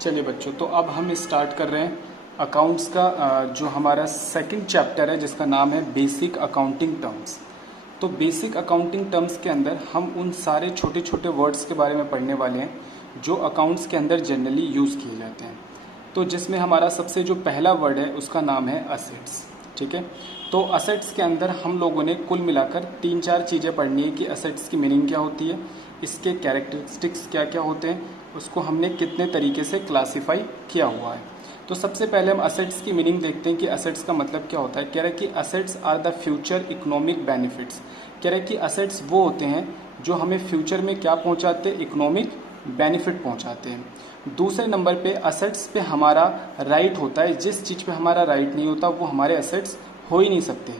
चलिए बच्चों, तो अब हम स्टार्ट कर रहे हैं अकाउंट्स का जो हमारा सेकंड चैप्टर है जिसका नाम है बेसिक अकाउंटिंग टर्म्स। तो बेसिक अकाउंटिंग टर्म्स के अंदर हम उन सारे छोटे छोटे वर्ड्स के बारे में पढ़ने वाले हैं जो अकाउंट्स के अंदर जनरली यूज़ किए जाते हैं। तो जिसमें हमारा सबसे जो पहला वर्ड है उसका नाम है असेट्स। ठीक है, तो असेट्स के अंदर हम लोगों ने कुल मिलाकर 3-4 चीज़ें पढ़नी है कि असेट्स की मीनिंग क्या होती है, इसके कैरेक्टरिस्टिक्स क्या क्या होते हैं, उसको हमने कितने तरीके से क्लासिफाई किया हुआ है। तो सबसे पहले हम असेट्स की मीनिंग देखते हैं कि असेट्स का मतलब क्या होता है। कह रहे हैं कि assets are the future economic benefits. कह रहे हैं कि असेट्स वो होते हैं जो हमें फ्यूचर में क्या पहुंचाते हैं, इकोनॉमिक बेनिफिट पहुंचाते हैं। दूसरे नंबर पे असेट्स पे हमारा राइट होता है, जिस चीज़ पे हमारा राइट नहीं होता वो हमारे असेट्स हो ही नहीं सकते।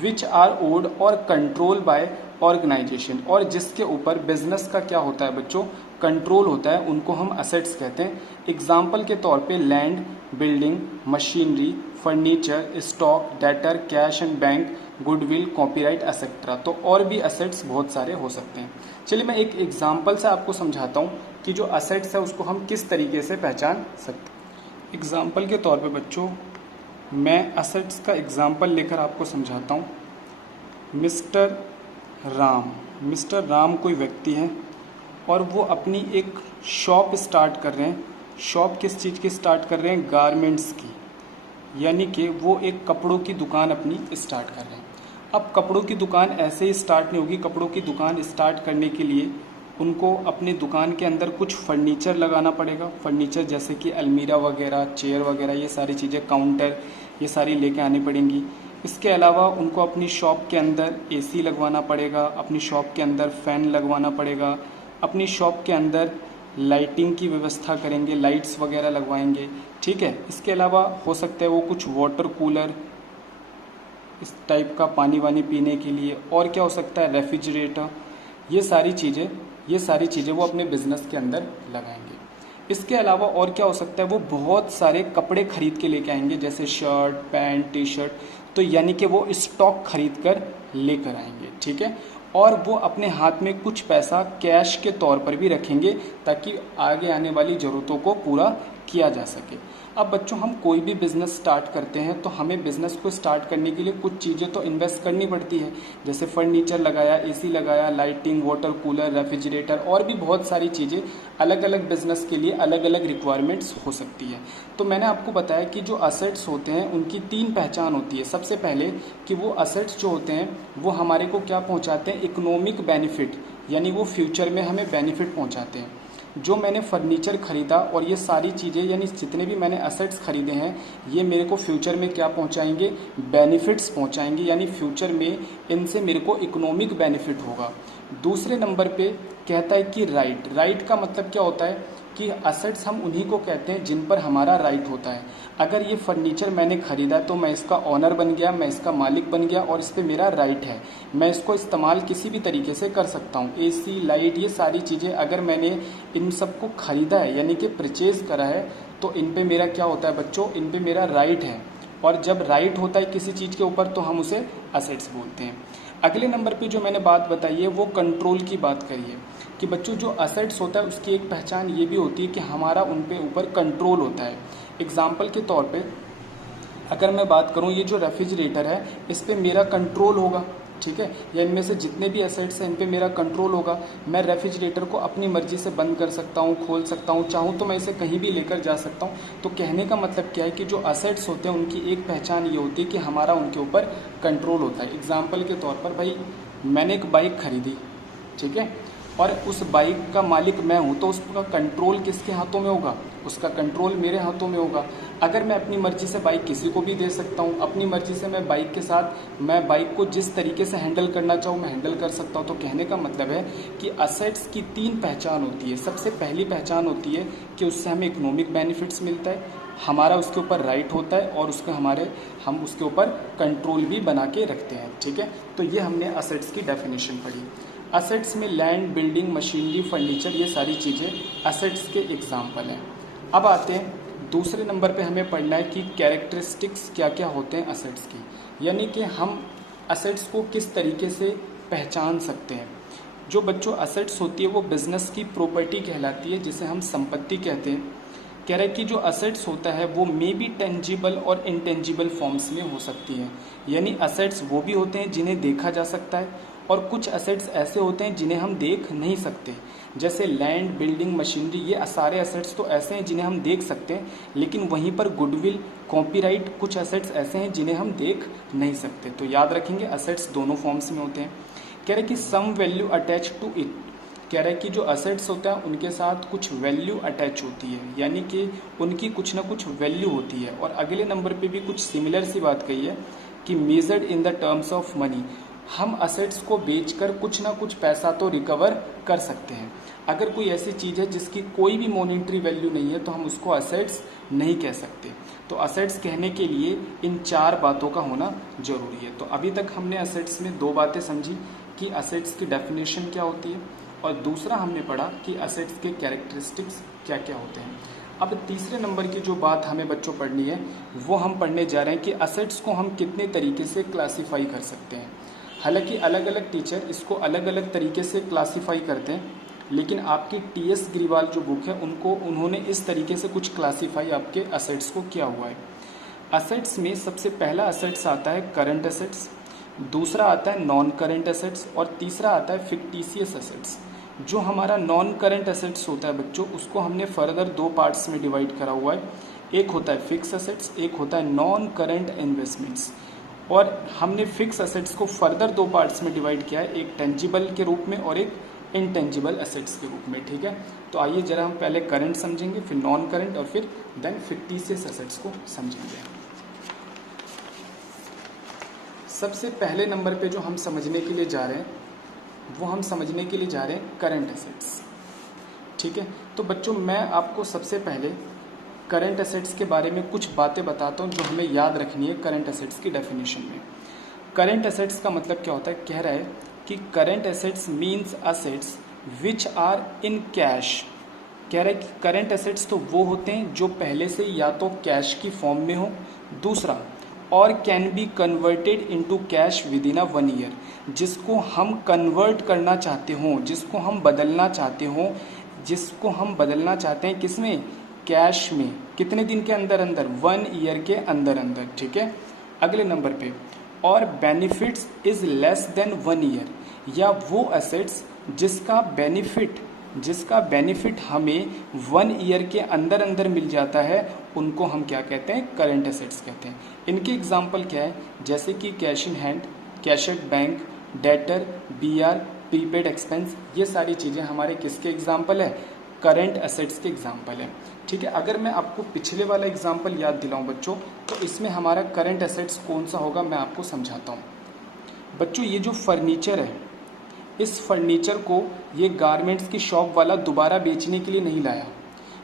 विच आर ओड और कंट्रोल बाय ऑर्गेनाइजेशन, और जिसके ऊपर बिजनेस का क्या होता है बच्चों, कंट्रोल होता है, उनको हम असेट्स कहते हैं। एग्जाम्पल के तौर पे land, building, machinery, furniture, stock, debtor, cash and bank, goodwill, copyright etcetera. तो और भी असेट्स बहुत सारे हो सकते हैं। चलिए मैं एक एग्जाम्पल से आपको समझाता हूँ कि जो असेट्स है उसको हम किस तरीके से पहचान सकते हैं। एग्जाम्पल के तौर पे बच्चों मैं असेट्स का एग्जाम्पल लेकर आपको समझाता हूँ। मिस्टर राम कोई व्यक्ति है और वो अपनी एक शॉप स्टार्ट कर रहे हैं। शॉप किस चीज़ की स्टार्ट कर रहे हैं, गारमेंट्स की, यानी कि वो एक कपड़ों की दुकान अपनी स्टार्ट कर रहे हैं। अब कपड़ों की दुकान ऐसे ही स्टार्ट नहीं होगी। कपड़ों की दुकान स्टार्ट करने के लिए उनको अपनी दुकान के अंदर कुछ फर्नीचर लगाना पड़ेगा। फर्नीचर जैसे कि अलमीरा वगैरह, चेयर वगैरह, ये सारी चीज़ें, काउंटर, ये सारी लेके आनी पड़ेंगी। इसके अलावा उनको अपनी शॉप के अंदर एसी लगवाना पड़ेगा, अपनी शॉप के अंदर फ़ैन लगवाना पड़ेगा, अपनी शॉप के अंदर लाइटिंग की व्यवस्था करेंगे, लाइट्स वगैरह लगवाएंगे। ठीक है, इसके अलावा हो सकता है वो कुछ वाटर कूलर, इस टाइप का पानी वानी पीने के लिए, और क्या हो सकता है, रेफ्रिजरेटर, ये सारी चीज़ें वो अपने बिजनेस के अंदर लगाएंगे। इसके अलावा और क्या हो सकता है, वो बहुत सारे कपड़े खरीद के लेके आएंगे, जैसे शर्ट, पैंट, टी शर्ट। तो यानी कि वो स्टॉक खरीद कर लेकर आएंगे। ठीक है, और वो अपने हाथ में कुछ पैसा कैश के तौर पर भी रखेंगे ताकि आगे आने वाली ज़रूरतों को पूरा किया जा सके। अब बच्चों हम कोई भी बिज़नेस स्टार्ट करते हैं तो हमें बिज़नेस को स्टार्ट करने के लिए कुछ चीज़ें तो इन्वेस्ट करनी पड़ती है, जैसे फर्नीचर लगाया, एसी लगाया, लाइटिंग, वाटर कूलर, रेफ्रिजरेटर, और भी बहुत सारी चीज़ें। अलग अलग बिज़नेस के लिए अलग अलग रिक्वायरमेंट्स हो सकती है। तो मैंने आपको बताया कि जो असेट्स होते हैं उनकी 3 पहचान होती है। सबसे पहले कि वो असेट्स जो होते हैं वो हमारे को क्या पहुँचाते हैं, इकोनॉमिक बेनिफिट, यानी वो फ्यूचर में हमें बेनिफिट पहुँचाते हैं। जो मैंने फर्नीचर ख़रीदा और ये सारी चीज़ें, यानी जितने भी मैंने असेट्स ख़रीदे हैं, ये मेरे को फ्यूचर में क्या पहुंचाएंगे, बेनिफिट्स पहुंचाएंगे, यानी फ्यूचर में इनसे मेरे को इकोनॉमिक बेनिफिट होगा। दूसरे नंबर पे कहता है कि राइट का मतलब क्या होता है कि असेट्स हम उन्हीं को कहते हैं जिन पर हमारा राइट होता है। अगर ये फर्नीचर मैंने ख़रीदा तो मैं इसका ऑनर बन गया, मैं इसका मालिक बन गया और इस पर मेरा राइट है। मैं इसको इस्तेमाल किसी भी तरीके से कर सकता हूँ। एसी, लाइट, ये सारी चीज़ें अगर मैंने इन सबको ख़रीदा है यानी कि परचेज़ करा है तो इन पे मेरा क्या होता है बच्चों, इन पे मेरा राइट है। और जब राइट होता है किसी चीज़ के ऊपर तो हम उसे असेट्स बोलते हैं। अगले नंबर पे जो मैंने बात बताई है वो कंट्रोल की बात करी है कि बच्चों जो असेट्स होता है उसकी एक पहचान ये भी होती है कि हमारा उन पे ऊपर कंट्रोल होता है। एग्जाम्पल के तौर पे अगर मैं बात करूँ, ये जो रेफ्रिजरेटर है इस पर मेरा कंट्रोल होगा। ठीक है, या इनमें से जितने भी एसेट्स हैं इन पे मेरा कंट्रोल होगा। मैं रेफ्रिजरेटर को अपनी मर्जी से बंद कर सकता हूँ, खोल सकता हूँ, चाहूँ तो मैं इसे कहीं भी लेकर जा सकता हूँ। तो कहने का मतलब क्या है कि जो असेट्स होते हैं उनकी एक पहचान ये होती है कि हमारा उनके ऊपर कंट्रोल होता है। एग्जाम्पल के तौर पर भाई मैंने एक बाइक खरीदी, ठीक है, और उस बाइक का मालिक मैं हूँ, तो उसका कंट्रोल किसके हाथों में होगा, उसका कंट्रोल मेरे हाथों में होगा। अगर मैं अपनी मर्जी से बाइक किसी को भी दे सकता हूँ, अपनी मर्जी से मैं बाइक के साथ मैं बाइक को जिस तरीके से हैंडल करना चाहूँ मैं हैंडल कर सकता हूँ। तो कहने का मतलब है कि असेट्स की 3 पहचान होती है। सबसे पहली पहचान होती है कि उससे हमें इकोनॉमिक बेनिफिट्स मिलता है, हमारा उसके ऊपर राइट होता है और हम उसके ऊपर कंट्रोल भी बना के रखते हैं। ठीक है, तो ये हमने असेट्स की डेफिनेशन पढ़ी। असेट्स में लैंड, बिल्डिंग, मशीनरी, फर्नीचर, ये सारी चीज़ें असेट्स के एग्जाम्पल हैं। अब आते हैं दूसरे नंबर पे हमें पढ़ना है कि कैरेक्टरिस्टिक्स क्या क्या होते हैं असेट्स की, यानी कि हम असेट्स को किस तरीके से पहचान सकते हैं। जो बच्चों असेट्स होती है वो बिज़नेस की प्रॉपर्टी कहलाती है, जिसे हम संपत्ति कहते हैं। कह रहा है कि जो असेट्स होता है वो मे बी टेंजिबल और इनटेंजिबल फॉर्म्स में हो सकती है। यानी असेट्स वो भी होते हैं जिन्हें देखा जा सकता है और कुछ असेट्स ऐसे होते हैं जिन्हें हम देख नहीं सकते। जैसे लैंड, बिल्डिंग, मशीनरी, ये सारे असेट्स तो ऐसे हैं जिन्हें हम देख सकते हैं, लेकिन वहीं पर गुडविल, कॉपीराइट, कुछ असेट्स ऐसे हैं जिन्हें हम देख नहीं सकते। तो याद रखेंगे असेट्स दोनों फॉर्म्स में होते हैं। कह रहे कि some value attach to it, कह रहा है कि जो असेट्स होता है उनके साथ कुछ वैल्यू अटैच होती है, यानी कि उनकी कुछ ना कुछ वैल्यू होती है। और अगले नंबर पे भी कुछ सिमिलर सी बात कही है कि measured in the terms of money, हम असेट्स को बेचकर कुछ ना कुछ पैसा तो रिकवर कर सकते हैं। अगर कोई ऐसी चीज़ है जिसकी कोई भी मॉनेटरी वैल्यू नहीं है तो हम उसको असेट्स नहीं कह सकते। तो असेट्स कहने के लिए इन 4 बातों का होना जरूरी है। तो अभी तक हमने असेट्स में 2 बातें समझी कि असेट्स की डेफिनेशन क्या होती है और दूसरा हमने पढ़ा कि असेट्स के कैरेक्टरिस्टिक्स क्या क्या होते हैं। अब तीसरे नंबर की जो बात हमें बच्चों पढ़नी है वो हम पढ़ने जा रहे हैं कि असेट्स को हम कितने तरीके से क्लासीफाई कर सकते हैं। हालांकि अलग अलग टीचर इसको अलग अलग तरीके से क्लासीफाई करते हैं, लेकिन आपकी टी.एस. ग्रीवाल जो बुक है उन्होंने इस तरीके से कुछ क्लासीफाई आपके असेट्स को किया हुआ है। असेट्स में सबसे पहला असेट्स आता है करंट असेट्स, दूसरा आता है नॉन करंट असेट्स और तीसरा आता है फिक्टिशियस असेट्स। जो हमारा नॉन करंट असेट्स होता है बच्चों, उसको हमने फर्दर 2 पार्ट्स में डिवाइड करा हुआ है। एक होता है फिक्स असेट्स, एक होता है नॉन करंट इन्वेस्टमेंट्स। और हमने फिक्स असेट्स को फर्दर 2 पार्ट्स में डिवाइड किया है, एक टेंजिबल के रूप में और एक इनटेंजिबल असेट्स के रूप में। ठीक है, तो आइए जरा हम पहले करंट समझेंगे, फिर नॉन करंट और फिर देन फिक्टिशियस असेट्स को समझेंगे। सबसे पहले नंबर पे जो हम समझने के लिए जा रहे हैं वो हम समझने के लिए जा रहे हैं करंट एसेट्स। ठीक है, तो बच्चों मैं आपको सबसे पहले करंट एसेट्स के बारे में कुछ बातें बताता हूँ जो हमें याद रखनी है करंट एसेट्स की डेफिनेशन में। करंट एसेट्स का मतलब क्या होता है, कह रहा है कि current assets means assets which are in cash. कह रहा है कि करंट एसेट्स तो वो होते हैं जो पहले से या तो कैश की फॉर्म में हो, दूसरा और can be converted into cash with in a 1 year, जिसको हम कन्वर्ट करना चाहते हों, जिसको हम बदलना चाहते हों, जिसको हम बदलना चाहते हैं किसमें, कैश में। कितने दिन के अंदर अंदर, 1 ईयर के अंदर अंदर। ठीक है, अगले नंबर पे और benefits is less than 1 year, या वो असेट्स जिसका बेनिफिट हमें 1 ईयर के अंदर अंदर मिल जाता है, उनको हम क्या कहते हैं, करंट एसेट्स कहते हैं। इनके एग्जाम्पल क्या है, जैसे कि cash in hand, cash at bank, debtor, BR, prepaid expense, ये सारी चीज़ें हमारे किसके एग्जाम्पल है, करंट एसेट्स के एग्जाम्पल है। ठीक है, अगर मैं आपको पिछले वाला एग्जाम्पल याद दिलाऊं बच्चों, तो इसमें हमारा करंट एसेट्स कौन सा होगा मैं आपको समझाता हूँ। बच्चों ये जो फर्नीचर है, इस फर्नीचर को ये गारमेंट्स की शॉप वाला दोबारा बेचने के लिए नहीं लाया।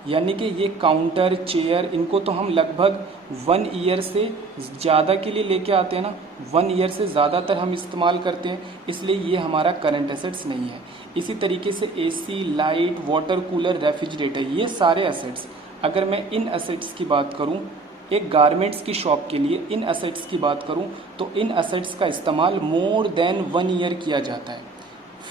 यानी कि ये काउंटर, चेयर, इनको तो हम लगभग 1 ईयर से ज़्यादा के लिए लेके आते हैं ना, 1 ईयर से ज़्यादातर हम इस्तेमाल करते हैं, इसलिए ये हमारा करंट एसेट्स नहीं है। इसी तरीके से AC, light, water cooler, refrigerator, ये सारे एसेट्स, अगर मैं इन एसेट्स की बात करूं, एक गारमेंट्स की शॉप के लिए इन एसेट्स की बात करूं, तो इन एसेट्स का इस्तेमाल मोर देन 1 ईयर किया जाता है।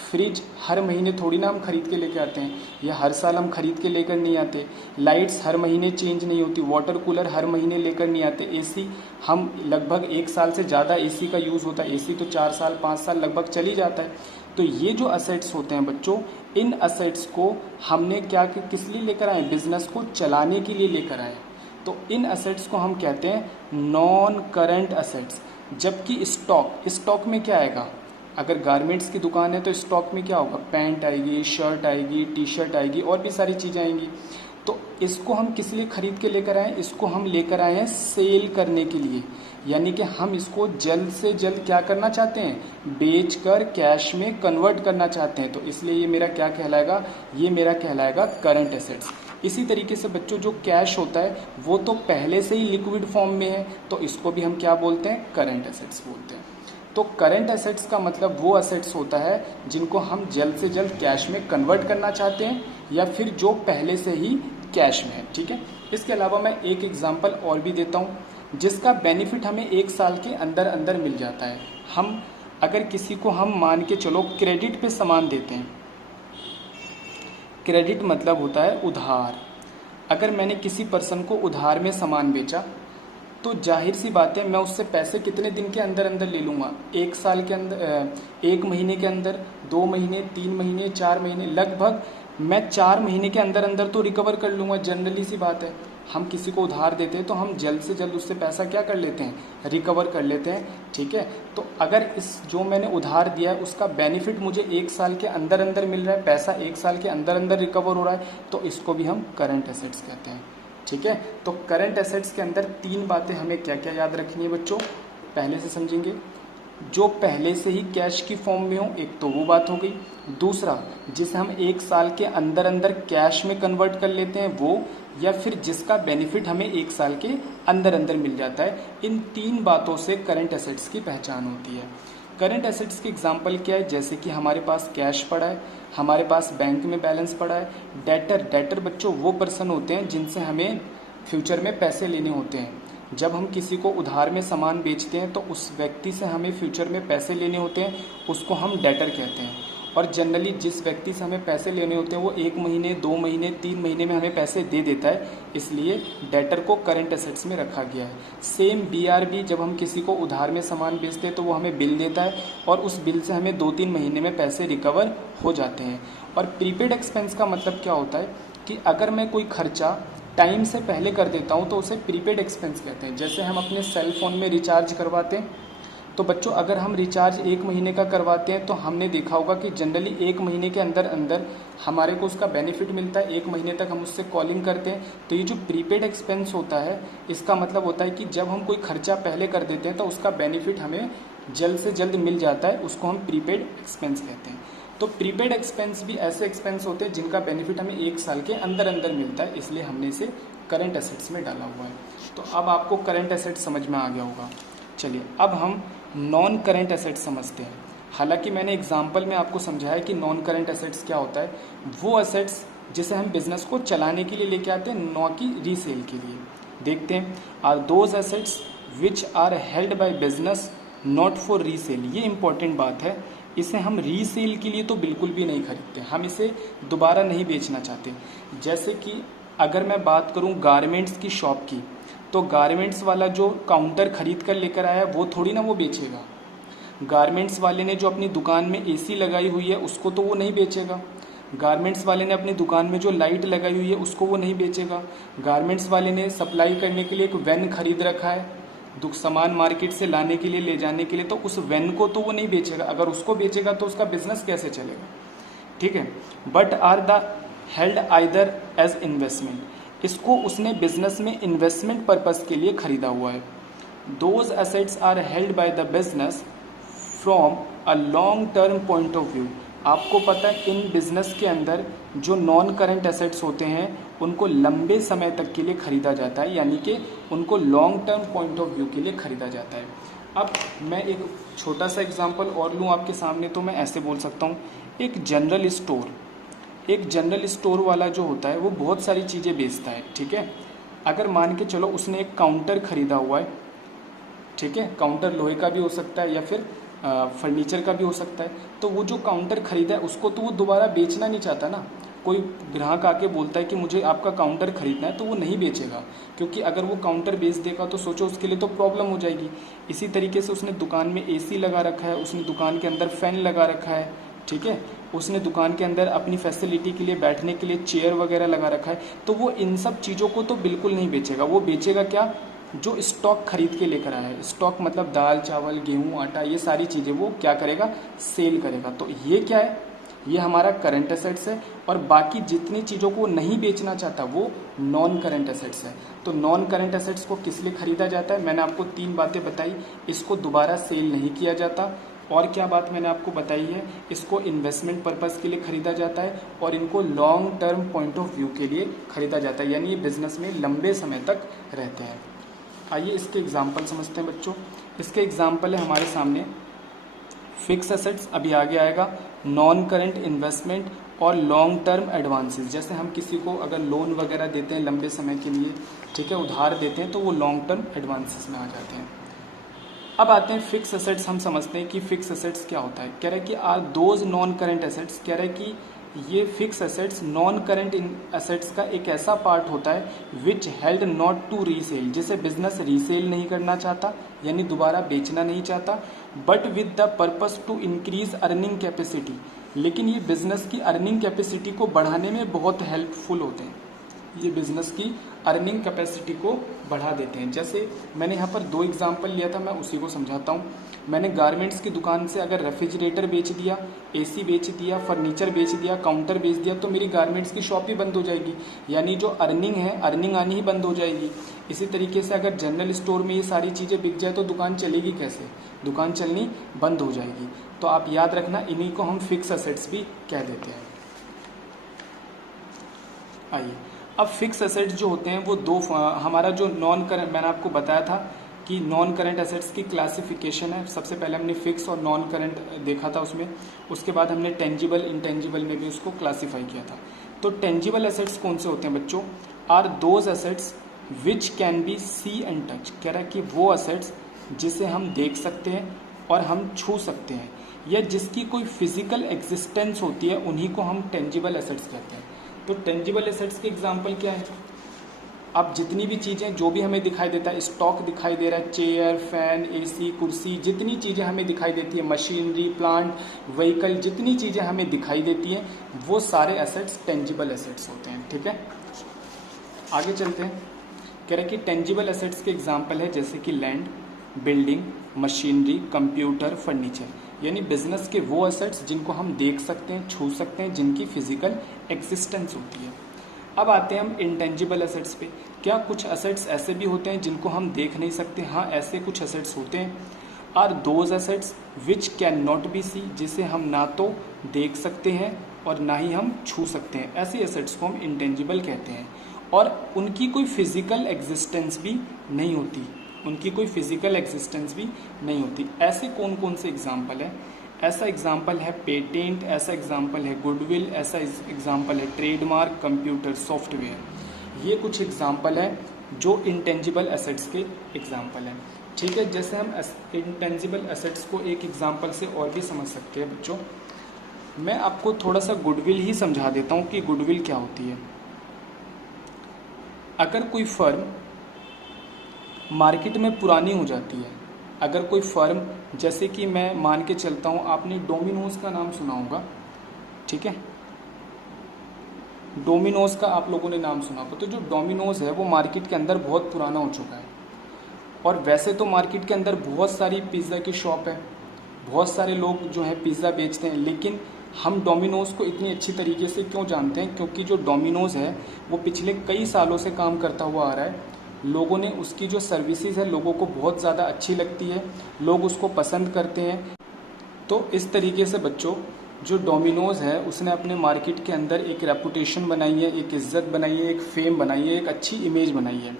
फ्रिज हर महीने थोड़ी ना हम खरीद के लेके आते हैं, या हर साल हम खरीद के लेकर नहीं आते। लाइट्स हर महीने चेंज नहीं होती, वाटर कूलर हर महीने लेकर नहीं आते। AC हम लगभग 1 साल से ज़्यादा AC का यूज़ होता है, AC तो 4 साल 5 साल लगभग चल ही जाता है। तो ये जो असेट्स होते हैं बच्चों, इन असेट्स को हमने क्या किस लिए लेकर आए, बिजनेस को चलाने के लिए लेकर आए। तो इन असेट्स को हम कहते हैं नॉन करंट असेट्स। जबकि स्टॉक में क्या आएगा, अगर गारमेंट्स की दुकान है तो स्टॉक में क्या होगा, पैंट आएगी, शर्ट आएगी, टी-शर्ट आएगी और भी सारी चीज़ें आएंगी। तो इसको हम किस लिए खरीद के लेकर आए, इसको हम लेकर आए हैं सेल करने के लिए। यानी कि हम इसको जल्द से जल्द क्या करना चाहते हैं, बेचकर कैश में कन्वर्ट करना चाहते हैं। तो इसलिए ये मेरा क्या कहलाएगा, ये मेरा कहलाएगा करंट एसेट्स। इसी तरीके से बच्चों जो कैश होता है वो तो पहले से ही लिक्विड फॉर्म में है, तो इसको भी हम क्या बोलते हैं, करंट एसेट्स बोलते हैं। तो करंट एसेट्स का मतलब वो एसेट्स होता है जिनको हम जल्द से जल्द कैश में कन्वर्ट करना चाहते हैं, या फिर जो पहले से ही कैश में है। ठीक है, इसके अलावा मैं एक एग्जांपल और भी देता हूँ, जिसका बेनिफिट हमें 1 साल के अंदर अंदर मिल जाता है। हम अगर किसी को हम मान के चलो क्रेडिट पे सामान देते हैं, क्रेडिट मतलब होता है उधार। अगर मैंने किसी पर्सन को उधार में सामान बेचा तो जाहिर सी बात है मैं उससे पैसे कितने दिन के अंदर अंदर ले लूँगा, 1 साल के अंदर, 1 महीने के अंदर, 2 महीने, 3 महीने, 4 महीने, लगभग मैं 4 महीने के अंदर अंदर तो रिकवर कर लूँगा। जनरली सी बात है, हम किसी को उधार देते हैं तो हम जल्द से जल्द उससे पैसा क्या कर लेते हैं, रिकवर कर लेते हैं। ठीक है, तो अगर इस जो मैंने उधार दिया है उसका बेनिफिट मुझे 1 साल के अंदर अंदर मिल रहा है, पैसा 1 साल के अंदर अंदर रिकवर हो रहा है, तो इसको भी हम करंट एसेट्स कहते हैं। ठीक है, तो करंट एसेट्स के अंदर 3 बातें हमें क्या क्या याद रखनी है बच्चों, पहले से समझेंगे। जो पहले से ही कैश की फॉर्म में हो, एक तो वो बात हो गई। दूसरा, जिसे हम 1 साल के अंदर अंदर कैश में कन्वर्ट कर लेते हैं वो, या फिर जिसका बेनिफिट हमें 1 साल के अंदर अंदर मिल जाता है। इन 3 बातों से करंट एसेट्स की पहचान होती है। करंट एसेट्स के एग्जाम्पल क्या है, जैसे कि हमारे पास कैश पड़ा है, हमारे पास बैंक में बैलेंस पड़ा है। डेटर बच्चों वो पर्सन होते हैं जिनसे हमें फ्यूचर में पैसे लेने होते हैं। जब हम किसी को उधार में सामान बेचते हैं तो उस व्यक्ति से हमें फ्यूचर में पैसे लेने होते हैं, उसको हम डेटर कहते हैं। और जनरली जिस व्यक्ति से हमें पैसे लेने होते हैं वो 1 महीने, 2 महीने, 3 महीने में हमें पैसे दे देता है, इसलिए डेटर को करंट एसेट्स में रखा गया है। सेम BRB, जब हम किसी को उधार में सामान बेचते हैं तो वो हमें बिल देता है और उस बिल से हमें 2-3 महीने में पैसे रिकवर हो जाते हैं। और प्रीपेड एक्सपेंस का मतलब क्या होता है कि अगर मैं कोई खर्चा टाइम से पहले कर देता हूँ तो उसे प्रीपेड एक्सपेंस कहते हैं। जैसे हम अपने सेल फ़ोन में रिचार्ज करवाते हैं, तो बच्चों अगर हम रिचार्ज 1 महीने का करवाते हैं तो हमने देखा होगा कि जनरली 1 महीने के अंदर अंदर हमारे को उसका बेनिफिट मिलता है, 1 महीने तक हम उससे कॉलिंग करते हैं। तो ये जो प्रीपेड एक्सपेंस होता है, इसका मतलब होता है कि जब हम कोई खर्चा पहले कर देते हैं तो उसका बेनिफिट हमें जल्द से जल्द मिल जाता है, उसको हम प्रीपेड एक्सपेंस कहते हैं। तो प्रीपेड एक्सपेंस भी ऐसे एक्सपेंस होते हैं जिनका बेनिफिट हमें 1 साल के अंदर अंदर मिलता है, इसलिए हमने इसे करंट एसेट्स में डाला हुआ है। तो अब आपको करंट एसेट समझ में आ गया होगा। चलिए अब हम नॉन करंट एसेट्स समझते हैं। हालांकि मैंने एग्जाम्पल में आपको समझाया कि नॉन करंट एसेट्स क्या होता है, वो एसेट्स जिसे हम बिजनेस को चलाने के लिए लेके आते हैं, न कि रीसेल के लिए। देखते हैं, are those assets which are held by business not for resale. ये इंपॉर्टेंट बात है, इसे हम रीसेल के लिए तो बिल्कुल भी नहीं खरीदते, हम इसे दोबारा नहीं बेचना चाहते। जैसे कि अगर मैं बात करूं गारमेंट्स की शॉप की, तो गारमेंट्स वाला जो काउंटर खरीद कर लेकर आया वो थोड़ी ना वो बेचेगा। गारमेंट्स वाले ने जो अपनी दुकान में AC लगाई हुई है उसको तो वो नहीं बेचेगा। गारमेंट्स वाले ने अपनी दुकान में जो लाइट लगाई हुई है उसको वो नहीं बेचेगा। गारमेंट्स वाले ने सप्लाई करने के लिए एक वैन खरीद रखा है, सामान मार्केट से लाने के लिए, ले जाने के लिए, तो उस वैन को तो वो नहीं बेचेगा। अगर उसको बेचेगा तो उसका बिजनेस कैसे चलेगा। ठीक है, but are the held either as investment, इसको उसने बिजनेस में इन्वेस्टमेंट पर्पस के लिए खरीदा हुआ है। Those assets are held by the business from a long term point of view. आपको पता है इन बिजनेस के अंदर जो नॉन करंट एसेट्स होते हैं उनको लंबे समय तक के लिए खरीदा जाता है, यानी कि उनको long term point of view के लिए खरीदा जाता है। अब मैं एक छोटा सा एग्जांपल और लूँ आपके सामने, तो मैं ऐसे बोल सकता हूँ, एक जनरल स्टोर वाला जो होता है वो बहुत सारी चीज़ें बेचता है। ठीक है, अगर मान के चलो उसने एक काउंटर खरीदा हुआ है, ठीक है, काउंटर लोहे का भी हो सकता है या फिर फर्नीचर का भी हो सकता है, तो वो जो काउंटर खरीदा है उसको तो वो दोबारा बेचना नहीं चाहता ना। कोई ग्राहक आके बोलता है कि मुझे आपका काउंटर खरीदना है, तो वो नहीं बेचेगा, क्योंकि अगर वो काउंटर बेच देगा तो सोचो उसके लिए तो प्रॉब्लम हो जाएगी। इसी तरीके से उसने दुकान में AC लगा रखा है, उसने दुकान के अंदर फैन लगा रखा है, ठीक है, उसने दुकान के अंदर अपनी फैसिलिटी के लिए बैठने के लिए चेयर वगैरह लगा रखा है, तो वो इन सब चीज़ों को तो बिल्कुल नहीं बेचेगा। वो बेचेगा क्या, जो स्टॉक खरीद के लेकर आया है। स्टॉक मतलब दाल, चावल, गेहूँ, आटा, ये सारी चीज़ें वो क्या करेगा, सेल करेगा। तो ये क्या है, ये हमारा करंट एसेट्स है। और बाकी जितनी चीज़ों को नहीं बेचना चाहता वो नॉन करंट एसेट्स है। तो नॉन करंट एसेट्स को किस लिए खरीदा जाता है, मैंने आपको 3 बातें बताई। इसको दोबारा सेल नहीं किया जाता। और क्या बात मैंने आपको बताई है, इसको इन्वेस्टमेंट पर्पस के लिए खरीदा जाता है और इनको long term point of view के लिए खरीदा जाता है, यानी ये बिजनेस में लंबे समय तक रहते हैं। आइए इसके एग्जाम्पल समझते हैं बच्चों। इसके एग्जाम्पल है हमारे सामने फिक्स एसेट्स, अभी आगे आएगा, नॉन करंट इन्वेस्टमेंट और लॉन्ग टर्म एडवांसेस। जैसे हम किसी को अगर लोन वगैरह देते हैं लंबे समय के लिए, ठीक है, उधार देते हैं, तो वो लॉन्ग टर्म एडवांसेस में आ जाते हैं। अब आते हैं फिक्स एसेट्स। हम समझते हैं कि फिक्स एसेट्स क्या होता है। कह रहे हैं कि are those non current assets, कह रहे हैं कि ये fix assets non current assets का एक ऐसा पार्ट होता है which held not to resale, जिसे बिजनेस रीसेल नहीं करना चाहता यानी दोबारा बेचना नहीं चाहता, but with the purpose to increase earning capacity, लेकिन ये बिजनेस की अर्निंग कैपेसिटी को बढ़ाने में बहुत हेल्पफुल होते हैं। ये बिजनेस की अर्निंग कैपेसिटी को बढ़ा देते हैं। जैसे मैंने यहाँ पर 2 एग्जाम्पल लिया था, मैं उसी को समझाता हूँ। मैंने गारमेंट्स की दुकान से अगर रेफ्रिजरेटर बेच दिया, एसी बेच दिया, फर्नीचर बेच दिया, काउंटर बेच दिया, तो मेरी गारमेंट्स की शॉप ही बंद हो जाएगी, यानी जो अर्निंग है, अर्निंग आनी ही बंद हो जाएगी। इसी तरीके से अगर जनरल स्टोर में ये सारी चीज़ें बिक जाए तो दुकान चलेगी कैसे, दुकान चलनी बंद हो जाएगी। तो आप याद रखना, इन्हीं को हम फिक्स एसेट्स भी कह देते हैं। आइए, अब फिक्स एसेट्स जो होते हैं वो दो, हमारा जो नॉन करंट, मैंने आपको बताया था कि नॉन करंट एसेट्स की क्लासिफिकेशन है। सबसे पहले हमने फिक्स और नॉन करंट देखा था उसमें, उसके बाद हमने टेंजिबल इंटेंजिबल में भी उसको क्लासीफाई किया था। तो टेंजिबल एसेट्स कौन से होते हैं बच्चों? Are those assets which can be see and touch. कह रहा है कि वो एसेट्स जिसे हम देख सकते हैं और हम छू सकते हैं, या जिसकी कोई फिजिकल एग्जिस्टेंस होती है, उन्हीं को हम टेंजिबल एसेट्स कहते हैं। तो टेंजिबल एसेट्स के एग्जाम्पल क्या है? अब जितनी भी चीज़ें, जो भी हमें दिखाई देता है, स्टॉक दिखाई दे रहा है, चेयर, फैन, एसी, कुर्सी, जितनी चीज़ें हमें दिखाई देती है, मशीनरी, प्लांट, व्हीकल, जितनी चीज़ें हमें दिखाई देती हैं, वो सारे एसेट्स टेंजिबल एसेट्स होते हैं। ठीक है, आगे चलते हैं। कह रहे हैं कि टेंजिबल एसेट्स के एग्जाम्पल है जैसे कि land, building, machinery, computer, furniture, यानी बिजनेस के वो एसेट्स जिनको हम देख सकते हैं, छू सकते हैं, जिनकी फिजिकल एग्जिस्टेंस होती है। अब आते हैं हम इंटेंजिबल एसेट्स पे। क्या कुछ एसेट्स ऐसे भी होते हैं जिनको हम देख नहीं सकते? हाँ, ऐसे कुछ एसेट्स होते हैं। Are those assets which can not be see, जिसे हम ना तो देख सकते हैं और ना ही हम छू सकते हैं, ऐसे एसेट्स को हम इंटेंजिबल कहते हैं। और उनकी कोई फिजिकल एग्जिस्टेंस भी नहीं होती, उनकी कोई फिजिकल एग्जिस्टेंस भी नहीं होती। ऐसे कौन कौन से एग्जाम्पल हैं? ऐसा एग्जाम्पल है पेटेंट, ऐसा एग्जाम्पल है गुडविल, ऐसा एग्जाम्पल है ट्रेडमार्क, कंप्यूटर, सॉफ्टवेयर। ये कुछ एग्जाम्पल हैं जो इंटेंजिबल एसेट्स के एग्जाम्पल हैं। ठीक है, जैसे हम इंटेंजिबल एसेट्स को एक एग्जाम्पल से और भी समझ सकते हैं बच्चों। मैं आपको थोड़ा सा गुडविल ही समझा देता हूँ कि गुडविल क्या होती है। अगर कोई फर्म मार्केट में पुरानी हो जाती है, अगर कोई फर्म, जैसे कि मैं मान के चलता हूँ, आपने डोमिनोज का नाम सुना होगा, ठीक है, डोमिनोज का आप लोगों ने नाम सुना होगा। तो जो डोमिनोज है वो मार्केट के अंदर बहुत पुराना हो चुका है, और वैसे तो मार्केट के अंदर बहुत सारी पिज़्ज़ा की शॉप है, बहुत सारे लोग जो है पिज़्ज़ा बेचते हैं, लेकिन हम डोमिनोज को इतनी अच्छी तरीके से क्यों जानते हैं? क्योंकि जो डोमिनोज है वो पिछले कई सालों से काम करता हुआ आ रहा है। लोगों ने उसकी जो सर्विसेज है लोगों को बहुत ज़्यादा अच्छी लगती है, लोग उसको पसंद करते हैं। तो इस तरीके से बच्चों, जो डोमिनोज है उसने अपने मार्केट के अंदर एक रेपुटेशन बनाई है, एक इज्जत बनाई है, एक फेम बनाई है, एक अच्छी इमेज बनाई है,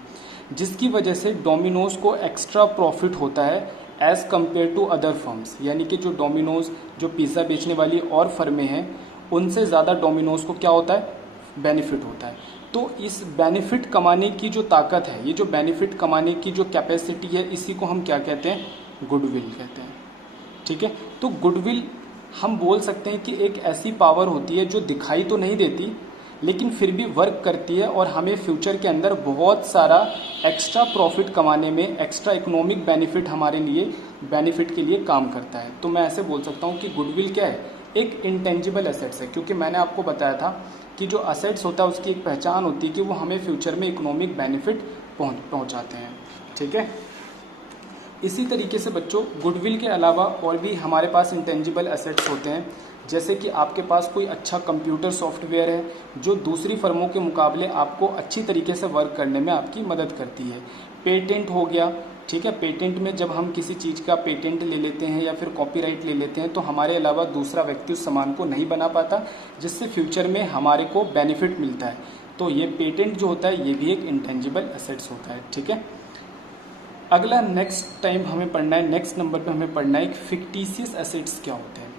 जिसकी वजह से डोमिनोज को एक्स्ट्रा प्रॉफिट होता है as compare to other firms. यानी कि जो डोमिनोज, जो पिज़्ज़ा बेचने वाली और फर्में हैं, उनसे ज़्यादा डोमिनोज को क्या होता है? बेनिफिट होता है। तो इस बेनिफिट कमाने की जो ताकत है, ये जो बेनिफिट कमाने की जो कैपेसिटी है, इसी को हम क्या कहते हैं? गुडविल कहते हैं। ठीक है, तो गुडविल हम बोल सकते हैं कि एक ऐसी पावर होती है जो दिखाई तो नहीं देती, लेकिन फिर भी वर्क करती है और हमें फ्यूचर के अंदर बहुत सारा एक्स्ट्रा प्रॉफिट कमाने में, एक्स्ट्रा इकोनॉमिक बेनिफिट हमारे लिए, बेनिफिट के लिए काम करता है। तो मैं ऐसे बोल सकता हूँ कि गुडविल क्या है? एक इंटेंजिबल एसेट्स है, क्योंकि मैंने आपको बताया था कि जो असेट्स होता है उसकी एक पहचान होती है कि वो हमें फ्यूचर में इकोनॉमिक बेनिफिट पहुंचाते हैं। ठीक है, इसी तरीके से बच्चों, गुडविल के अलावा और भी हमारे पास इंटेंजिबल एसेट्स होते हैं। जैसे कि आपके पास कोई अच्छा कंप्यूटर सॉफ्टवेयर है जो दूसरी फर्मों के मुकाबले आपको अच्छी तरीके से वर्क करने में आपकी मदद करती है। पेटेंट हो गया, ठीक है, पेटेंट में जब हम किसी चीज़ का पेटेंट ले लेते हैं या फिर कॉपीराइट ले लेते हैं तो हमारे अलावा दूसरा व्यक्ति उस सामान को नहीं बना पाता, जिससे फ्यूचर में हमारे को बेनिफिट मिलता है। तो ये पेटेंट जो होता है ये भी एक इंटेंजिबल एसेट्स होता है। ठीक है, अगला नेक्स्ट टाइम हमें पढ़ना है, नेक्स्ट नंबर पे हमें पढ़ना है कि फिक्टिशियस एसेट्स क्या होते हैं।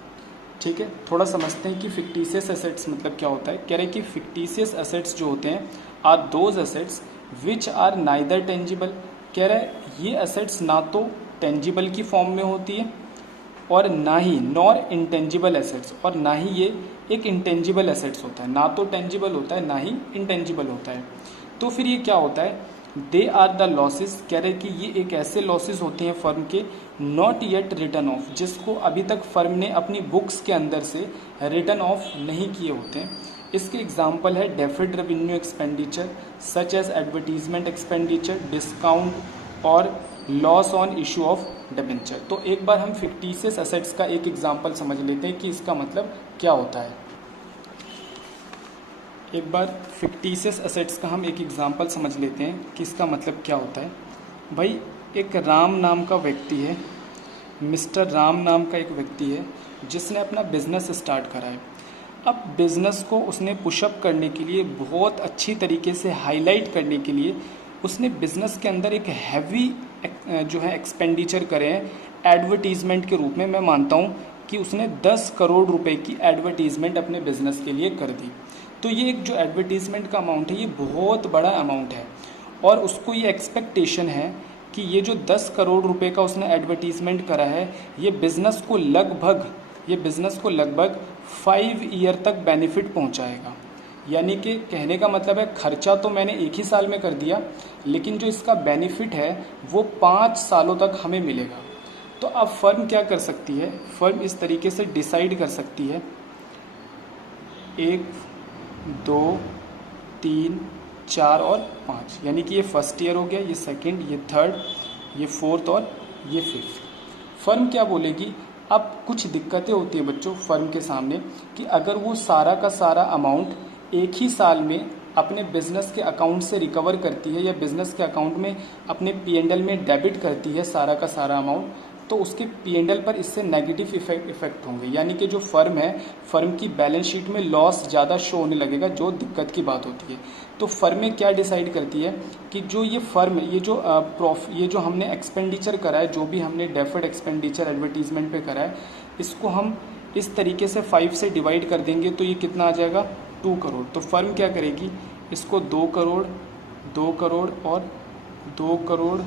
ठीक है, थोड़ा समझते हैं कि फिक्टिशियस एसेट्स मतलब क्या होता है। कह रहे हैं कि फिक्टिशियस एसेट्स जो होते हैं are those assets which are neither tangible. कह रहा है ये एसेट्स ना तो टेंजिबल की फॉर्म में होती है और ना ही नॉर इंटेंजिबल एसेट्स, और ना ही ये एक इंटेंजिबल एसेट्स होता है, ना तो टेंजिबल होता है ना ही इंटेंजिबल होता है। तो फिर ये क्या होता है, दे आर द लॉसेस, कह रहे कि ये एक ऐसे लॉसेस होते हैं फर्म के नॉट येट रिटर्न ऑफ, जिसको अभी तक फर्म ने अपनी बुक्स के अंदर से रिटर्न ऑफ नहीं किए होते हैं। इसके एग्जाम्पल है deferred revenue expenditure such as advertisement expenditure, discount और loss on issue of debenture. तो एक बार हम फिक्टिशियस एसेट्स का एक एग्जाम्पल समझ लेते हैं कि इसका मतलब क्या होता है। एक बार फिक्टिशियस एसेट्स का हम एक एग्जाम्पल समझ लेते हैं कि इसका मतलब क्या होता है। भाई एक राम नाम का व्यक्ति है, मिस्टर राम नाम का एक व्यक्ति है जिसने अपना बिजनेस स्टार्ट करा है। अब बिजनेस को उसने पुशअप करने के लिए, बहुत अच्छी तरीके से हाईलाइट करने के लिए उसने बिजनेस के अंदर एक हैवी जो है एक्सपेंडिचर करे हैं एडवर्टीजमेंट के रूप में। मैं मानता हूँ कि उसने 10 करोड़ रुपए की एडवर्टीजमेंट अपने बिजनेस के लिए कर दी। तो ये एक जो एडवर्टीजमेंट का अमाउंट है ये बहुत बड़ा अमाउंट है, और उसको ये एक्सपेक्टेशन है कि ये जो 10 करोड़ रुपए का उसने एडवर्टीजमेंट करा है ये बिज़नेस को लगभग 5 ईयर तक बेनिफिट पहुंचाएगा। यानी कि कहने का मतलब है खर्चा तो मैंने एक ही साल में कर दिया, लेकिन जो इसका बेनिफिट है वो 5 सालों तक हमें मिलेगा। तो अब फर्म क्या कर सकती है, फर्म इस तरीके से डिसाइड कर सकती है 1, 2, 3, 4 और 5, यानी कि ये फर्स्ट ईयर हो गया, ये सेकंड, ये थर्ड, ये फोर्थ और ये फिफ्थ। फर्म क्या बोलेगी, अब कुछ दिक्कतें होती हैं बच्चों फर्म के सामने कि अगर वो सारा का सारा अमाउंट एक ही साल में अपने बिजनेस के अकाउंट से रिकवर करती है या बिजनेस के अकाउंट में अपने P&L में डेबिट करती है सारा का सारा अमाउंट, तो उसके P&L पर इससे नेगेटिव इफेक्ट होंगे। यानी कि जो फर्म है, फर्म की बैलेंस शीट में लॉस ज़्यादा शो होने लगेगा, जो दिक्कत की बात होती है। तो फर्में क्या डिसाइड करती है कि जो ये फर्म ये जो हमने एक्सपेंडिचर करा है, जो भी हमने डेफर्ड एक्सपेंडिचर एडवर्टीजमेंट पे करा है, इसको हम इस तरीके से 5 से डिवाइड कर देंगे तो ये कितना आ जाएगा, 2 करोड़। तो फर्म क्या करेगी, इसको 2 करोड़, 2 करोड़ और 2 करोड़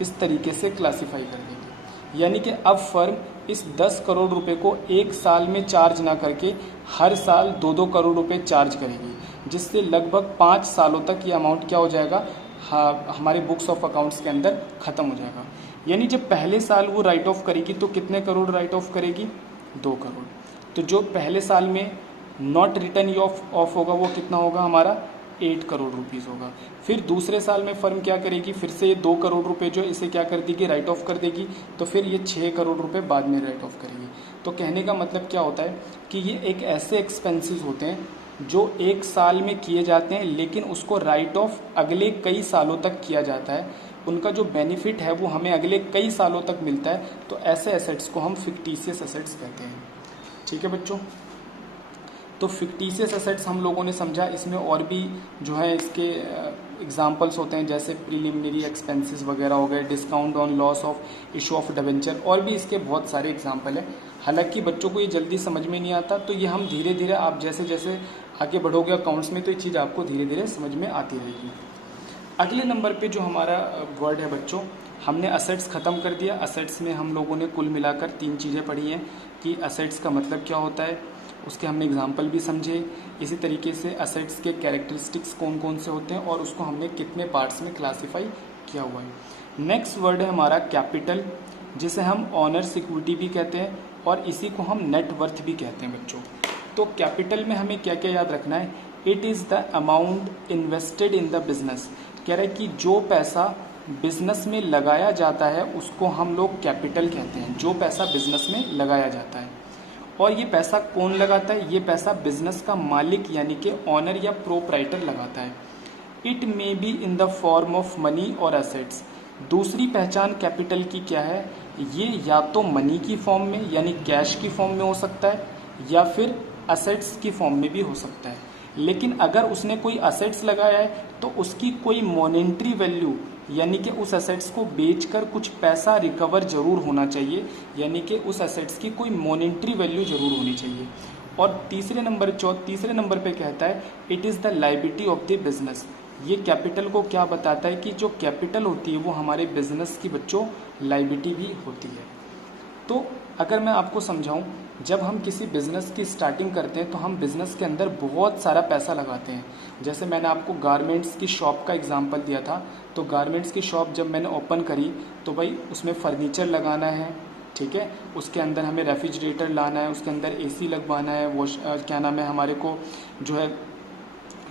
इस तरीके से क्लासिफाई कर देंगे। यानी कि अब फर्म इस 10 करोड़ रुपए को एक साल में चार्ज ना करके हर साल 2-2 करोड़ रुपए चार्ज करेगी, जिससे लगभग 5 सालों तक ये अमाउंट क्या हो जाएगा, हमारे बुक्स ऑफ अकाउंट्स के अंदर ख़त्म हो जाएगा। यानी जब पहले साल वो राइट ऑफ करेगी तो कितने करोड़ राइट ऑफ करेगी, 2 करोड़। तो जो पहले साल में नॉट रिटर्न ऑफ होगा वो कितना होगा हमारा, 8 करोड़ रुपीज़ होगा। फिर दूसरे साल में फर्म क्या करेगी, फिर से ये 2 करोड़ रुपए जो इसे क्या कर देगी, राइट ऑफ कर देगी। तो फिर ये 6 करोड़ रुपए बाद में राइट ऑफ करेगी। तो कहने का मतलब क्या होता है कि ये एक ऐसे एक्सपेंसेस होते हैं जो एक साल में किए जाते हैं, लेकिन उसको राइट ऑफ अगले कई सालों तक किया जाता है। उनका जो बेनिफिट है वो हमें अगले कई सालों तक मिलता है। तो ऐसे एसेट्स को हम फिक्टिशियस एसेट्स कहते हैं। ठीक है बच्चों, तो फिक्टिशियस एसेट्स हम लोगों ने समझा। इसमें और भी जो है इसके एग्जांपल्स होते हैं, जैसे प्रीलिमिनरी एक्सपेंसेस वगैरह हो गए, discount on loss of issue of debenture, और भी इसके बहुत सारे एग्जांपल हैं। हालांकि बच्चों को ये जल्दी समझ में नहीं आता, तो ये हम धीरे धीरे, आप जैसे जैसे आगे बढ़ोगे अकाउंट्स में तो ये चीज़ आपको धीरे धीरे समझ में आती रहेगी। अगले नंबर पे जो हमारा वर्ड है बच्चों, हमने असेट्स ख़त्म कर दिया। असेट्स में हम लोगों ने कुल मिलाकर 3 चीज़ें पढ़ी हैं कि असेट्स का मतलब क्या होता है, उसके हमने एग्जाम्पल भी समझे। इसी तरीके से असेट्स के कैरेक्टरिस्टिक्स कौन कौन से होते हैं और उसको हमने कितने पार्ट्स में क्लासीफाई किया हुआ है। नेक्स्ट वर्ड है हमारा कैपिटल, जिसे हम ऑनर्स इक्विटी भी कहते हैं और इसी को हम नेटवर्थ भी कहते हैं बच्चों। तो कैपिटल में हमें क्या क्या याद रखना है, it is the amount invested in the business. कह रहे हैं कि जो पैसा बिजनेस में लगाया जाता है उसको हम लोग कैपिटल कहते हैं, जो पैसा बिजनेस में लगाया जाता है। और ये पैसा कौन लगाता है, ये पैसा बिजनेस का मालिक यानी कि ऑनर या प्रोप्राइटर लगाता है। It may be in the form of money और एसेट्स। दूसरी पहचान कैपिटल की क्या है, ये या तो मनी की फॉर्म में यानी कैश की फॉर्म में हो सकता है या फिर असेट्स की फॉर्म में भी हो सकता है। लेकिन अगर उसने कोई असेट्स लगाया है तो उसकी कोई मॉनेटरी वैल्यू यानी कि उस असेट्स को बेचकर कुछ पैसा रिकवर जरूर होना चाहिए, यानी कि उस असेट्स की कोई मॉनेटरी वैल्यू जरूर होनी चाहिए। और तीसरे नंबर पे कहता है it is the liability of the business. ये कैपिटल को क्या बताता है कि जो कैपिटल होती है वो हमारे बिजनेस की बच्चों लायबिलिटी भी होती है। तो अगर मैं आपको समझाऊं, जब हम किसी बिज़नेस की स्टार्टिंग करते हैं तो हम बिज़नेस के अंदर बहुत सारा पैसा लगाते हैं। जैसे मैंने आपको गारमेंट्स की शॉप का एग्जांपल दिया था, तो गारमेंट्स की शॉप जब मैंने ओपन करी तो भाई उसमें फर्नीचर लगाना है, ठीक है, उसके अंदर हमें रेफ्रिजरेटर लाना है, उसके अंदर एसी लगवाना है, क्या नाम है, हमारे को जो है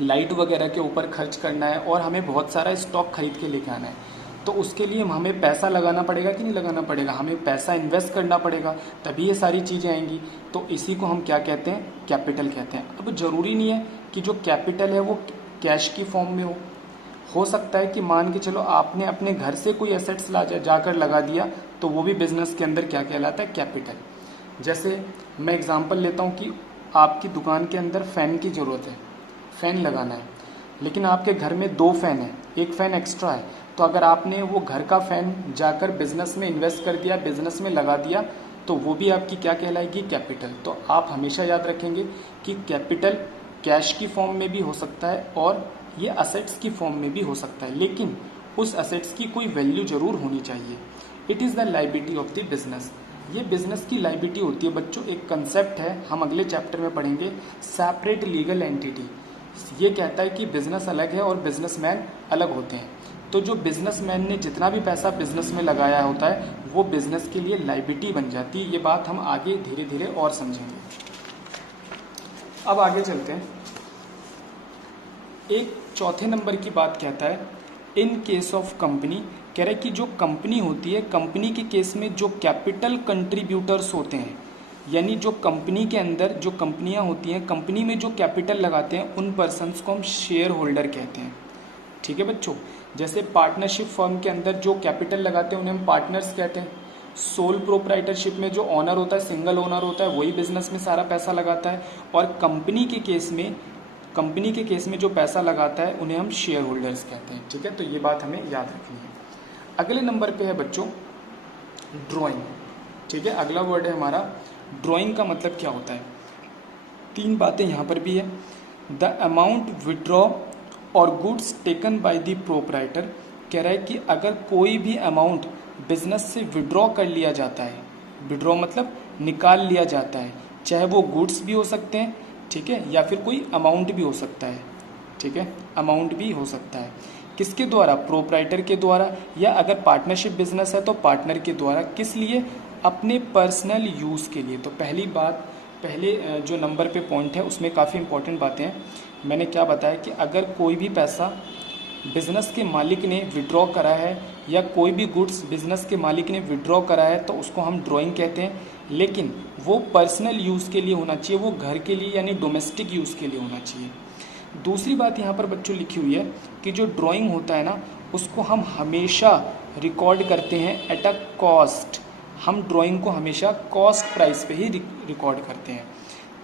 लाइट वगैरह के ऊपर खर्च करना है, और हमें बहुत सारा स्टॉक खरीद के लेके आना है। तो उसके लिए हमें पैसा लगाना पड़ेगा कि नहीं लगाना पड़ेगा, हमें पैसा इन्वेस्ट करना पड़ेगा, तभी ये सारी चीज़ें आएंगी। तो इसी को हम क्या कहते हैं, कैपिटल कहते हैं। अब ज़रूरी नहीं है कि जो कैपिटल है वो कैश की फॉर्म में हो सकता है कि मान के चलो आपने अपने घर से कोई एसेट्स जाकर लगा दिया, तो वो भी बिजनेस के अंदर क्या कहलाता है, कैपिटल। जैसे मैं एग्जांपल लेता हूँ कि आपकी दुकान के अंदर फ़ैन की ज़रूरत है, फ़ैन लगाना है, लेकिन आपके घर में 2 फ़ैन है, एक फ़ैन एक्स्ट्रा है। तो अगर आपने वो घर का फ़ैन जाकर बिजनेस में इन्वेस्ट कर दिया, बिजनेस में लगा दिया, तो वो भी आपकी क्या कहलाएगी, कैपिटल। तो आप हमेशा याद रखेंगे कि कैपिटल कैश की फॉर्म में भी हो सकता है और ये असेट्स की फॉर्म में भी हो सकता है, लेकिन उस असेट्स की कोई वैल्यू जरूर होनी चाहिए। It is the liability of the business. ये बिजनेस की लायबिलिटी होती है बच्चों। एक कंसेप्ट है, हम अगले चैप्टर में पढ़ेंगे, सेपरेट लीगल एंटिटी। ये कहता है कि बिजनेस अलग है और बिजनेसमैन अलग होते हैं। तो जो बिजनेसमैन ने जितना भी पैसा बिजनेस में लगाया होता है वो बिजनेस के लिए लायबिलिटी बन जाती है। ये बात हम आगे धीरे धीरे और समझेंगे। अब आगे चलते हैं। एक चौथे नंबर की बात कहता है, इन केस ऑफ कंपनी, कह रहा है कि जो कंपनी होती है, कंपनी के केस में जो कैपिटल कंट्रीब्यूटर्स होते हैं, यानी जो कंपनी के अंदर जो कंपनियां होती हैं, कंपनी में जो कैपिटल लगाते हैं, उन पर्सन्स को हम शेयर होल्डर कहते हैं। ठीक है बच्चों। जैसे पार्टनरशिप फर्म के अंदर जो कैपिटल लगाते हैं उन्हें हम पार्टनर्स कहते हैं। सोल प्रोप्राइटरशिप में जो ऑनर होता है, सिंगल ओनर होता है, वही बिजनेस में सारा पैसा लगाता है। और कंपनी के केस में जो पैसा लगाता है उन्हें हम शेयर होल्डर्स कहते हैं। ठीक है, तो ये बात हमें याद रखनी है। अगले नंबर पे है बच्चों ड्राइंग। ठीक है, अगला वर्ड है हमारा ड्राइंग। का मतलब क्या होता है, 3 बातें यहाँ पर भी है। द अमाउंट विड्रॉ और goods taken by the proprietor. कह रहा है कि अगर कोई भी अमाउंट बिजनेस से विड्रॉ कर लिया जाता है, विड्रॉ मतलब निकाल लिया जाता है, चाहे वो गुड्स भी हो सकते हैं, ठीक है, या फिर कोई अमाउंट भी हो सकता है। ठीक है, अमाउंट भी हो सकता है। किसके द्वारा, प्रोप्राइटर के द्वारा, या अगर पार्टनरशिप बिजनेस है तो पार्टनर के द्वारा। किस लिए, अपने पर्सनल यूज़ के लिए। तो पहली बात, पहले जो नंबर पे पॉइंट है उसमें काफ़ी इंपॉर्टेंट बातें हैं। मैंने क्या बताया कि अगर कोई भी पैसा बिजनेस के मालिक ने विड्रॉ करा है या कोई भी गुड्स बिजनेस के मालिक ने विड्रॉ करा है तो उसको हम ड्राइंग कहते हैं, लेकिन वो पर्सनल यूज़ के लिए होना चाहिए, वो घर के लिए यानी डोमेस्टिक यूज़ के लिए होना चाहिए। दूसरी बात यहाँ पर बच्चों लिखी हुई है कि जो ड्राइंग होता है ना, उसको हम हमेशा रिकॉर्ड करते हैं एट अ कॉस्ट। हम ड्राइंग को हमेशा कॉस्ट प्राइस पे ही रिकॉर्ड करते हैं।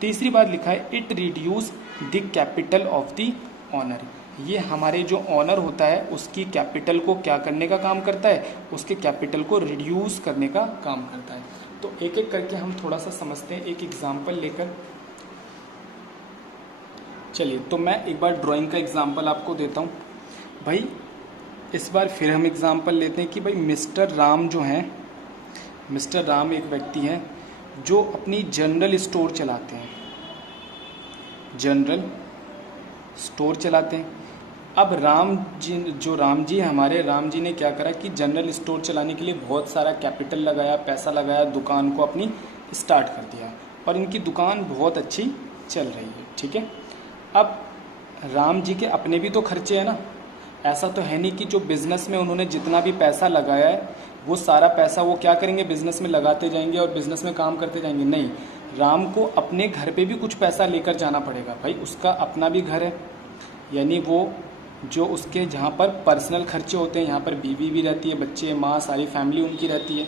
तीसरी बात लिखा है, it reduce the capital of the owner. ये हमारे जो ऑनर होता है उसकी कैपिटल को क्या करने का काम करता है, उसके कैपिटल को रिड्यूस करने का काम करता है। तो एक एक करके हम थोड़ा सा समझते हैं, एक एग्जाम्पल लेकर। चलिए, तो मैं एक बार ड्राइंग का एग्जाम्पल आपको देता हूँ। भाई इस बार फिर हम एग्जाम्पल लेते हैं कि भाई मिस्टर राम जो हैं, मिस्टर राम एक व्यक्ति हैं जो अपनी जनरल स्टोर चलाते हैं, जनरल स्टोर चलाते हैं। अब राम जी हमारे राम जी ने क्या करा कि जनरल स्टोर चलाने के लिए बहुत सारा कैपिटल लगाया, पैसा लगाया, दुकान को अपनी स्टार्ट कर दिया और इनकी दुकान बहुत अच्छी चल रही है। ठीक है, अब राम जी के अपने भी तो खर्चे हैं ना। ऐसा तो है नहीं कि जो बिज़नेस में उन्होंने जितना भी पैसा लगाया है वो सारा पैसा वो क्या करेंगे, बिज़नेस में लगाते जाएंगे और बिज़नेस में काम करते जाएंगे। नहीं, राम को अपने घर पे भी कुछ पैसा लेकर जाना पड़ेगा। भाई उसका अपना भी घर है, यानी वो जो उसके जहाँ पर पर्सनल खर्चे होते हैं, यहाँ पर बीवी भी रहती है, बच्चे, माँ, सारी फैमिली उनकी रहती है।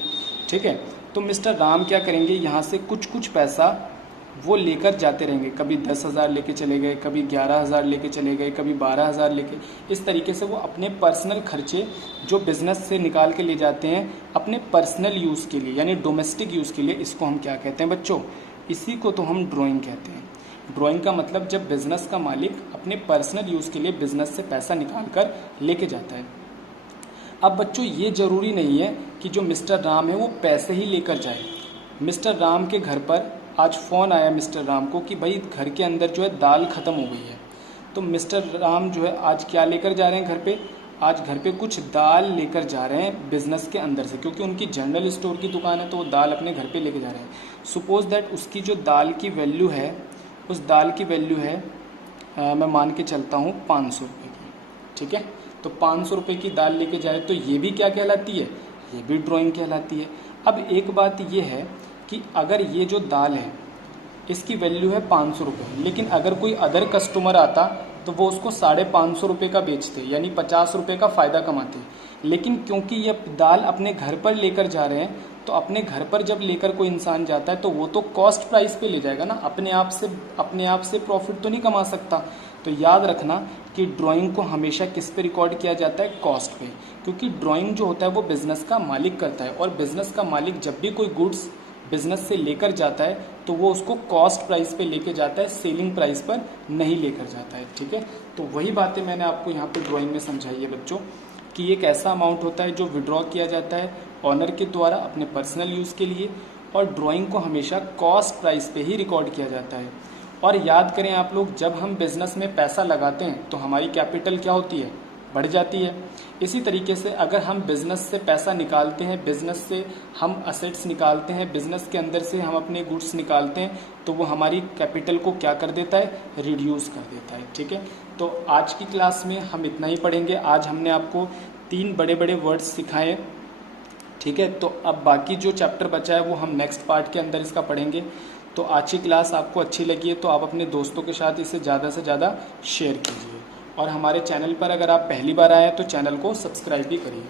ठीक है, तो मिस्टर राम क्या करेंगे, यहाँ से कुछ कुछ पैसा वो लेकर जाते रहेंगे। कभी 10,000 लेके चले गए, कभी 11,000 लेके चले गए, कभी 12,000 लेके। इस तरीके से वो अपने पर्सनल खर्चे जो बिज़नेस से निकाल के ले जाते हैं अपने पर्सनल यूज़ के लिए, यानी डोमेस्टिक यूज़ के लिए। इसको हम क्या कहते हैं बच्चों, इसी को तो हम ड्राइंग कहते हैं। ड्राइंग का मतलब जब बिज़नेस का मालिक अपने पर्सनल यूज़ के लिए बिज़नेस से पैसा निकाल कर लेके जाता है। अब बच्चों ये ज़रूरी नहीं है कि जो मिस्टर राम है वो पैसे ही लेकर जाए। मिस्टर राम के घर पर आज फ़ोन आया मिस्टर राम को कि भाई घर के अंदर जो है दाल ख़त्म हो गई है। तो मिस्टर राम जो है आज क्या लेकर जा रहे हैं घर पे, आज घर पे कुछ दाल लेकर जा रहे हैं बिज़नेस के अंदर से, क्योंकि उनकी जनरल स्टोर की दुकान है तो वो दाल अपने घर पे लेके जा रहे हैं। सपोज़ दैट उसकी जो दाल की वैल्यू है, उस दाल की वैल्यू है मैं मान के चलता हूँ 500 रुपये की, ठीक है। तो 500 रुपये की दाल लेके जाए तो ये भी क्या कहलाती है, ये भी ड्राइंग कहलाती है। अब एक बात ये है कि अगर ये जो दाल है इसकी वैल्यू है 500 रुपये, लेकिन अगर कोई अदर कस्टमर आता तो वो उसको 550 रुपये का बेचते, यानी 50 रुपये का फ़ायदा कमाते। लेकिन क्योंकि ये दाल अपने घर पर लेकर जा रहे हैं, तो अपने घर पर जब लेकर कोई इंसान जाता है तो वो तो कॉस्ट प्राइस पे ले जाएगा ना, अपने आप से प्रॉफिट तो नहीं कमा सकता। तो याद रखना कि ड्राइंग को हमेशा किस पे रिकॉर्ड किया जाता है, कॉस्ट पे, क्योंकि ड्राइंग जो होता है वो बिज़नेस का मालिक करता है, और बिज़नेस का मालिक जब भी कोई गुड्स बिज़नेस से लेकर जाता है तो वो उसको कॉस्ट प्राइस पे लेके जाता है, सेलिंग प्राइस पर नहीं लेकर जाता है, ठीक है। तो वही बातें मैंने आपको यहाँ पे ड्राइंग में समझाई है बच्चों, कि एक ऐसा अमाउंट होता है जो विड्रॉ किया जाता है ऑनर के द्वारा अपने पर्सनल यूज़ के लिए, और ड्राइंग को हमेशा कॉस्ट प्राइस पे ही रिकॉर्ड किया जाता है। और याद करें आप लोग, जब हम बिज़नेस में पैसा लगाते हैं तो हमारी कैपिटल क्या होती है, बढ़ जाती है। इसी तरीके से अगर हम बिज़नेस से पैसा निकालते हैं, बिज़नेस से हम असेट्स निकालते हैं, बिज़नेस के अंदर से हम अपने गुड्स निकालते हैं, तो वो हमारी कैपिटल को क्या कर देता है, रिड्यूस कर देता है, ठीक है। तो आज की क्लास में हम इतना ही पढ़ेंगे। आज हमने आपको 3 बड़े बड़े वर्ड्स सिखाए, ठीक है। तो अब बाकी जो चैप्टर बचा है वो हम नेक्स्ट पार्ट के अंदर इसका पढ़ेंगे। तो आज की क्लास आपको अच्छी लगी है तो आप अपने दोस्तों के साथ इसे ज़्यादा से ज़्यादा शेयर कीजिए, और हमारे चैनल पर अगर आप पहली बार आए हैं तो चैनल को सब्सक्राइब भी करिए।